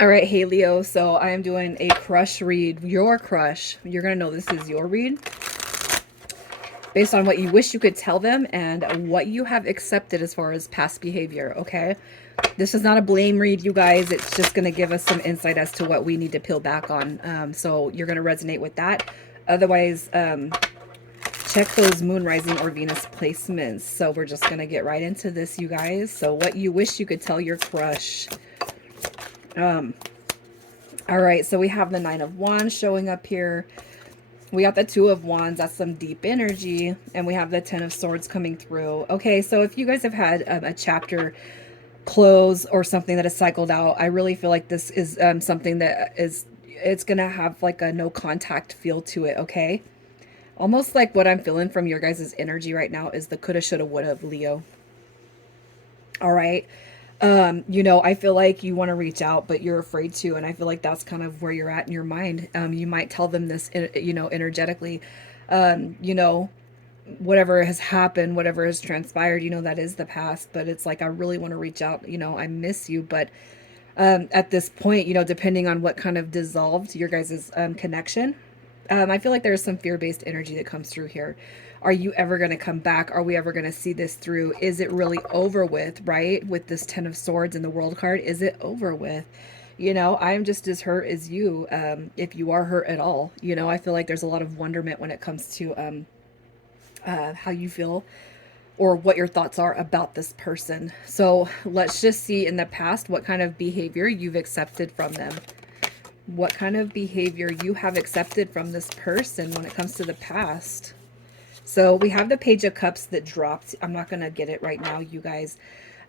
All right, hey Leo. So I am doing a crush read. Your crush. You're gonna know this is your read based on what you wish you could tell them and what you have accepted as far as past behavior. Okay. This is not a blame read, you guys. It's just gonna give us some insight as to what we need to peel back on. So you're gonna resonate with that. Otherwise, check those moon rising or Venus placements. So we're just gonna get right into this, you guys. So what you wish you could tell your crush. All right, so we have the Nine of Wands showing up here. We got the Two of Wands. That's some deep energy. And we have the Ten of Swords coming through. Okay, so if you guys have had a chapter close or something that is cycled out, I really feel like this is something that is, it's going to have like a no contact feel to it, okay? Almost like what I'm feeling from your guys' energy right now is the coulda, shoulda, woulda, Leo. All right. You know, I feel like you want to reach out, but you're afraid to. And I feel like that's kind of where you're at in your mind. You might tell them this, you know, energetically, you know, whatever has happened, whatever has transpired, you know, that is the past. But it's like, I really want to reach out. You know, I miss you. But at this point, you know, depending on what kind of dissolved your guys' connection, I feel like there's some fear-based energy that comes through here. Are you ever going to come back? Are we ever going to see this through? Is it really over with, right? With this Ten of Swords and the World card, is it over with? You know, I'm just as hurt as you, if you are hurt at all. You know, I feel like there's a lot of wonderment when it comes to how you feel or what your thoughts are about this person. So let's just see in the past what kind of behavior you've accepted from them. What kind of behavior you have accepted from this person when it comes to the past. So we have the Page of Cups that dropped. I'm not going to get it right now, you guys.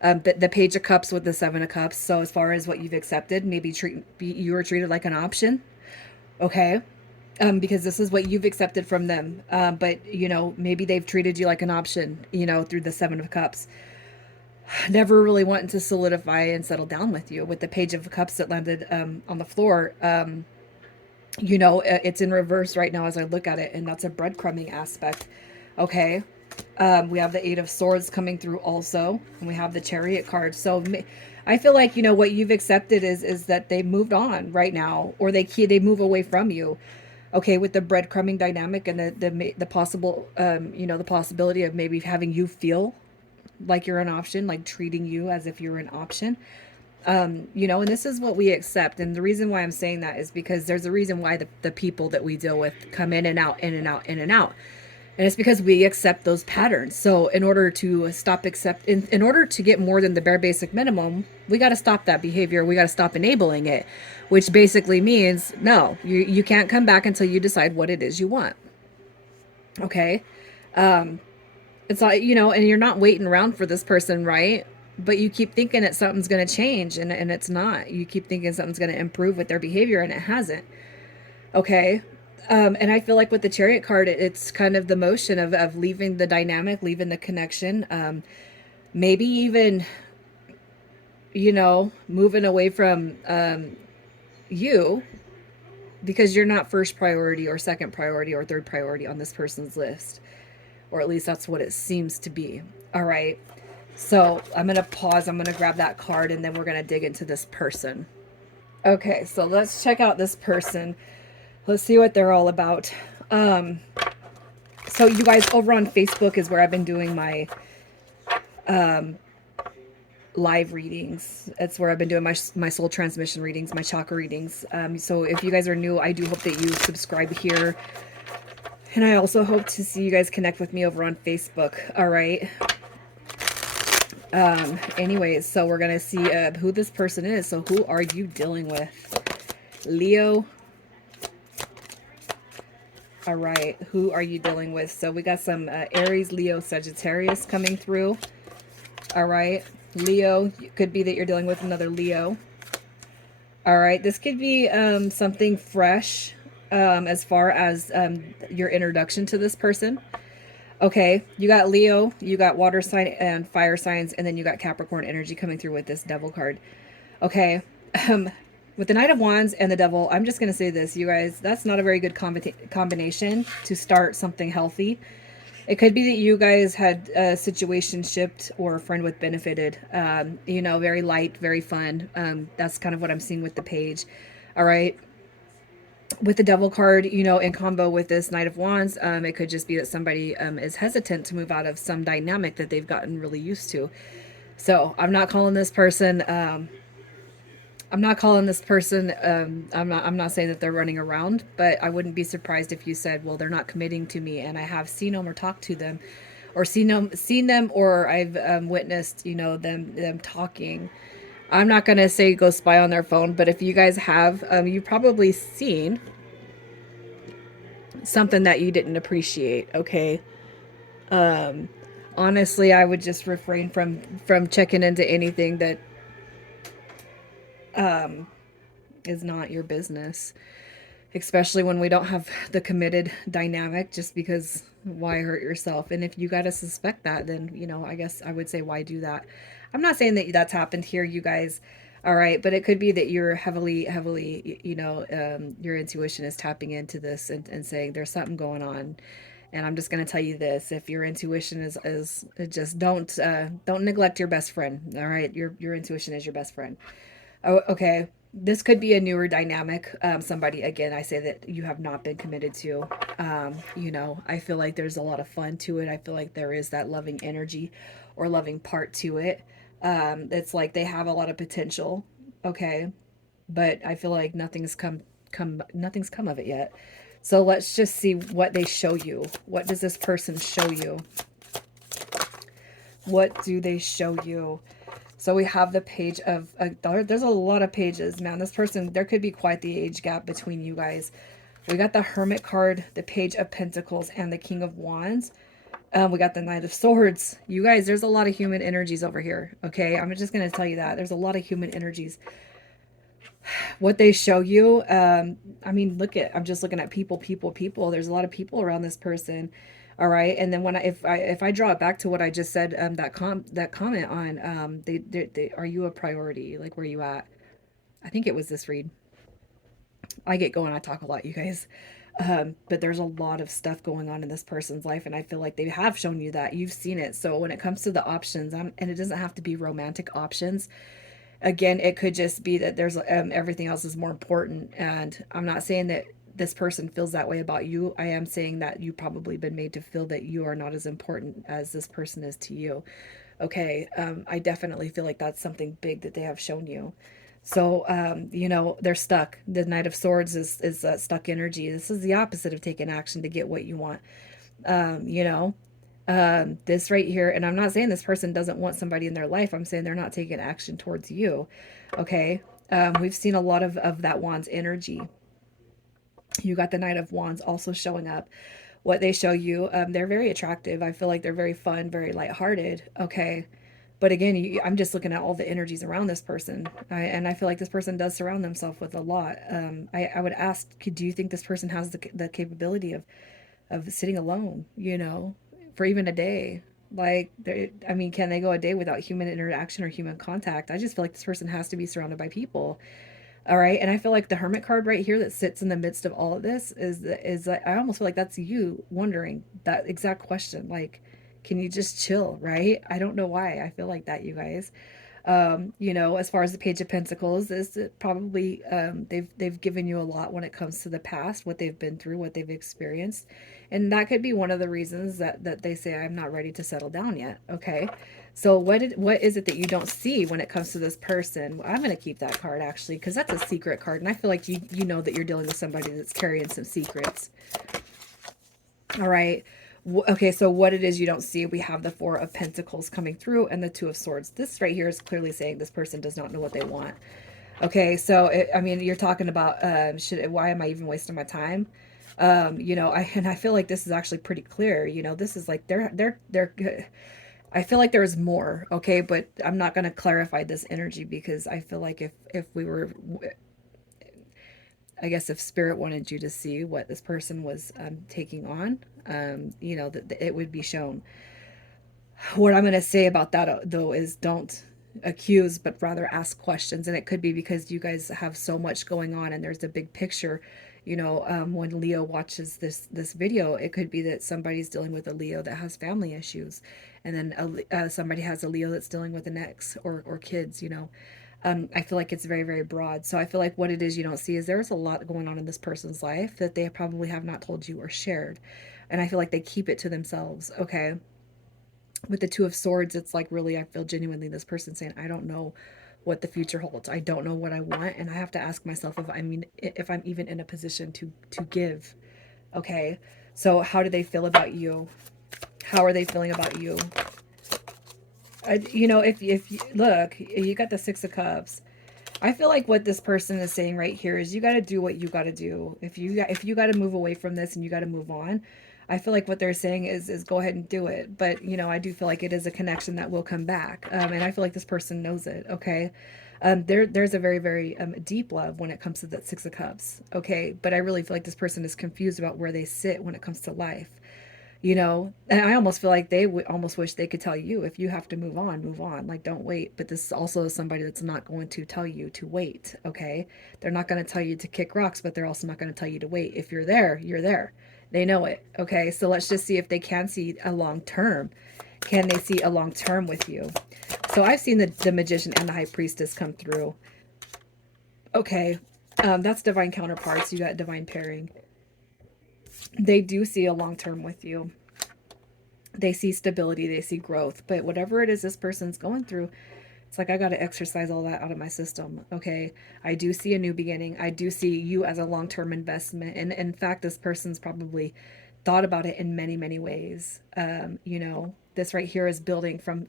The Page of Cups with the Seven of Cups. So as far as what you've accepted, maybe you were treated like an option. Okay. Because this is what you've accepted from them. But, you know, maybe they've treated you like an option, you know, through the Seven of Cups. Never really wanting to solidify and settle down with you. With the Page of Cups that landed on the floor, you know, it's in reverse right now as I look at it, and that's a breadcrumbing aspect. Okay. We have the Eight of Swords coming through also, and we have the Chariot card. So I feel like, you know, what you've accepted is that they moved on right now, or they move away from you. Okay, with the breadcrumbing dynamic and the possible, you know, the possibility of maybe having you feel like you're an option, like treating you as if you're an option. You know, and this is what we accept. And the reason why I'm saying that is because there's a reason why the people that we deal with come in and out, in and out, in and out. And it's because we accept those patterns. So in order to stop in order to get more than the bare basic minimum, we got to stop that behavior. We got to stop enabling it, which basically means no, you can't come back until you decide what it is you want. Okay. It's like, you know, and you're not waiting around for this person, right? But you keep thinking that something's going to change, and it's not. You keep thinking something's going to improve with their behavior, and it hasn't. Okay. And I feel like with the Chariot card, it's kind of the motion of leaving the dynamic, leaving the connection. Maybe even, you know, moving away from you because you're not first priority or second priority or third priority on this person's list. Or at least that's what it seems to be. All right. So I'm going to pause. I'm going to grab that card, and then we're going to dig into this person. Okay, so let's check out this person. Let's see what they're all about. So you guys, over on Facebook is where I've been doing my live readings. It's where I've been doing my soul transmission readings, my chakra readings. So if you guys are new, I do hope that you subscribe here. And I also hope to see you guys connect with me over on Facebook. All right. Anyways, so we're going to see who this person is. So who are you dealing with? Leo. All right. Who are you dealing with? So we got some Aries, Leo, Sagittarius coming through. All right. Leo, it could be that you're dealing with another Leo. All right. This could be something fresh as far as your introduction to this person. Okay, you got Leo, you got water sign and fire signs, and then you got Capricorn energy coming through with this Devil card. Okay, with the Knight of Wands and the Devil, I'm just going to say this, you guys, that's not a very good combination to start something healthy. It could be that you guys had a situation shipped or a friend with benefited. You know, very light, very fun. That's kind of what I'm seeing with the page. All right. With the devil card, you know, in combo with this Knight of Wands, it could just be that somebody is hesitant to move out of some dynamic that they've gotten really used to. So I'm not calling this person. I'm not calling this person. I'm not saying that they're running around, but I wouldn't be surprised if you said, "Well, they're not committing to me, and I have seen them or talked to them, or seen them, or I've witnessed, you know, them talking." I'm not gonna say go spy on their phone, but if you guys have, you've probably seen something that you didn't appreciate. Okay. Um, Honestly, I would just refrain from checking into anything that um, is not your business, especially when we don't have the committed dynamic. Just because, why hurt yourself? And if you got to suspect that, then, you know, I guess I would say, why do that? I'm not saying that that's happened here, you guys. All right, but it could be that you're heavily, you know, your intuition is tapping into this and saying there's something going on. And I'm just going to tell you this: if your intuition is just don't neglect your best friend. All right, your intuition is your best friend. Oh, okay. This could be a newer dynamic. Somebody, again, I say that you have not been committed to. You know, I feel like there's a lot of fun to it. I feel like there is that loving energy or loving part to it. It's like they have a lot of potential. Okay, but I feel like nothing's come of it yet. So let's just see what they show you. What does this person show you? What do they show you? So we have the page of, there's a lot of pages, man. This person, there could be quite the age gap between you guys. We got the Hermit card, the Page of Pentacles, and the King of Wands. We got the Knight of Swords. You guys, there's a lot of human energies over here, okay? I'm just going to tell you that. There's a lot of human energies. What they show you, I mean, I'm just looking at people. There's a lot of people around this person. All right. And then if I draw it back to what I just said, that comment on, they are you a priority? Like, where you at? I think it was this read. I get going. I talk a lot, you guys. But there's a lot of stuff going on in this person's life, and I feel like they have shown you that. You've seen it. So when it comes to the options, and it doesn't have to be romantic options. Again, it could just be that there's everything else is more important. And I'm not saying that this person feels that way about you. I am saying that you've probably been made to feel that you are not as important as this person is to you. Okay. I definitely feel like that's something big that they have shown you. So, you know, they're stuck. The Knight of Swords is stuck energy. This is the opposite of taking action to get what you want. You know, this right here, and I'm not saying this person doesn't want somebody in their life. I'm saying they're not taking action towards you. Okay. We've seen a lot of that Wands energy. You got the Knight of Wands also showing up. What they show you, they're very attractive. I feel like they're very fun, very lighthearted. Okay. But again, I'm just looking at all the energies around this person. And I feel like this person does surround themselves with a lot. I would ask, do you think this person has the capability of sitting alone, you know, for even a day? Like, I mean, can they go a day without human interaction or human contact? I just feel like this person has to be surrounded by people. All right. And I feel like the Hermit card right here that sits in the midst of all of this is I almost feel like that's you wondering that exact question. Like, can you just chill? Right. I don't know why I feel like that, you guys. You know, as far as the Page of Pentacles, is probably they've given you a lot when it comes to the past, what they've been through, what they've experienced, and that could be one of the reasons that they say I'm not ready to settle down yet. Okay, so what is it that you don't see when it comes to this person? Well, I'm gonna keep that card actually because that's a secret card, and I feel like you know that you're dealing with somebody that's carrying some secrets. All right. Okay, so what it is you don't see, we have the Four of Pentacles coming through and the Two of Swords. This right here is clearly saying this person does not know what they want. Okay, so I mean, you're talking about why am I even wasting my time? You know, I feel like this is actually pretty clear. You know, this is like they're I feel like there's more. Okay, but I'm not going to clarify this energy because I feel like if we were, I guess if spirit wanted you to see what this person was taking on, you know, that it would be shown. What I'm going to say about that, though, is don't accuse, but rather ask questions. And it could be because you guys have so much going on and there's a big picture. You know, when Leo watches this video, it could be that somebody's dealing with a Leo that has family issues, and then somebody has a Leo that's dealing with an ex or kids. You know, I feel like it's very, very broad. So I feel like what it is you don't see is there's a lot going on in this person's life that they probably have not told you or shared. And I feel like they keep it to themselves. Okay. With the Two of Swords, it's like really, I feel genuinely this person saying, I don't know what the future holds. I don't know what I want. And I have to ask myself if I'm even in a position to give. Okay. So how do they feel about you? How are they feeling about you? You know, if you look, you got the Six of Cups. I feel like what this person is saying right here is you got to do what you got to do. If you got to move away from this and you got to move on, I feel like what they're saying is go ahead and do it. But you know, I do feel like it is a connection that will come back, and I feel like this person knows it. Okay, there's a very very deep love when it comes to that Six of Cups. Okay, but I really feel like this person is confused about where they sit when it comes to life. You know, and I almost feel like they would almost wish they could tell you if you have to move on, move on, like don't wait. But this also is somebody that's not going to tell you to wait. Okay, they're not going to tell you to kick rocks, but they're also not going to tell you to wait. If you're there, you're there. They know it. Okay, so let's just see if they can see a long term. Can they see a long term with you? So I've seen the Magician and the High Priestess come through. Okay, that's divine counterparts. You got divine pairing. They do see a long term with you. They see stability, they see growth, but whatever it is this person's going through, it's like I got to exercise all that out of my system. Okay, I do see a new beginning. I do see you as a long-term investment, and in fact this person's probably thought about it in many many ways. You know, this right here is building from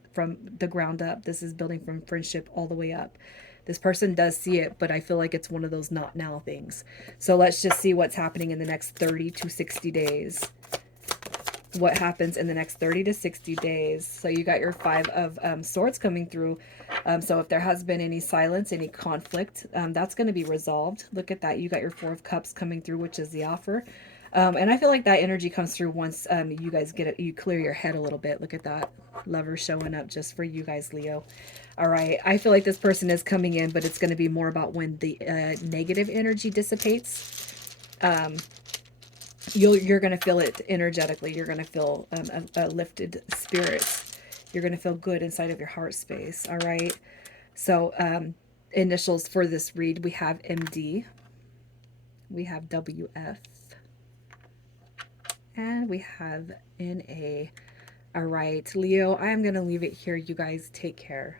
the ground up. This is building from friendship all the way up. This person does see it, but I feel like it's one of those not now things. So let's just see what's happening in the next 30 to 60 days. What happens in the next 30 to 60 days. So you got your Five of Swords coming through. So if there has been any silence, any conflict, that's going to be resolved. Look at that. You got your Four of Cups coming through, which is the offer. And I feel like that energy comes through once you guys get it, you clear your head a little bit. Look at that. Lover showing up just for you guys, Leo. All right. I feel like this person is coming in, but it's going to be more about when the negative energy dissipates. You're going to feel it energetically. You're going to feel a lifted spirit. You're going to feel good inside of your heart space. All right. So initials for this read, we have MD, we have WF, and we have NA. All right, Leo, I'm going to leave it here. You guys take care.